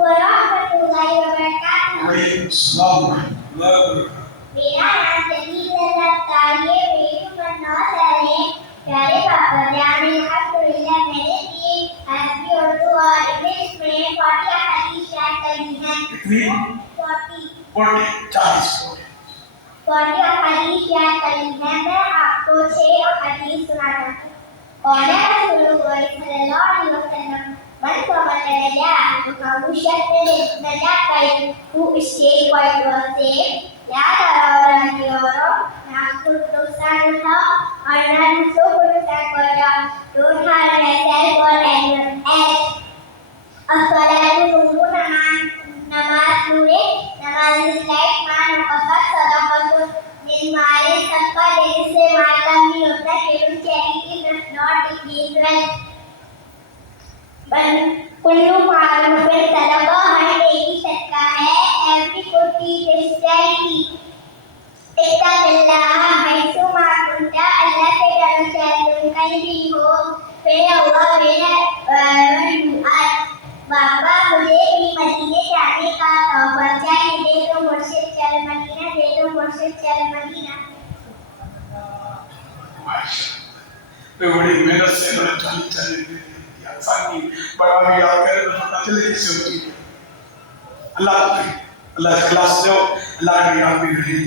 warahmatullahi wabarakatuh. Waalaikumsalam. मेरा नाम जमील अख्तर है। मेरी उम्र 9 साल है। प्यारे पापा जान, अल्हम्दुलिल्लाह मैंने भी अरबी, उर्दू और इंग्लिश में 40 हदीस याद करी हैं। कितनी? 40 हदीस याद करी हैं। मैं आपको 6 हदीस सुनाता हूँ। और रसूलुल्लाह सल्लल्लाहु अलैहि वसल्लम मन qamata najah who najah by who stayed quite was saved. Ya orang orang aku dosa और दूसरों को नुकसान पहुंचा। Don't harm yourself or anyone else. As-salatu nuru, namaz nure. Namaz is like man waqafat sadaqatun min mali. सबका देने से माल कम नहीं होता। Giving charity does not decrease wealth. Kullu मारूफिन सदका, हर नेकी सदका है। Every good deed is charity. इत्तक़िल्लाह हैसुमा कुन्ता, अल्लाह से डरो चाहे तुम कहीं भी हो। फिर हुआ मेरा बाबा मुझे भी मदीने जाने का तौबा चाहिए। दे दो मुर्शिद चल मदीना, दे दो मुर्शिद चल मदीना। बड़ी मेहनत से बड़े चली आसानी बड़ा भी याद करे तो पता चले कैसे होती है। अल्लाह इखलास दो, अल्लाह की याद भी रही।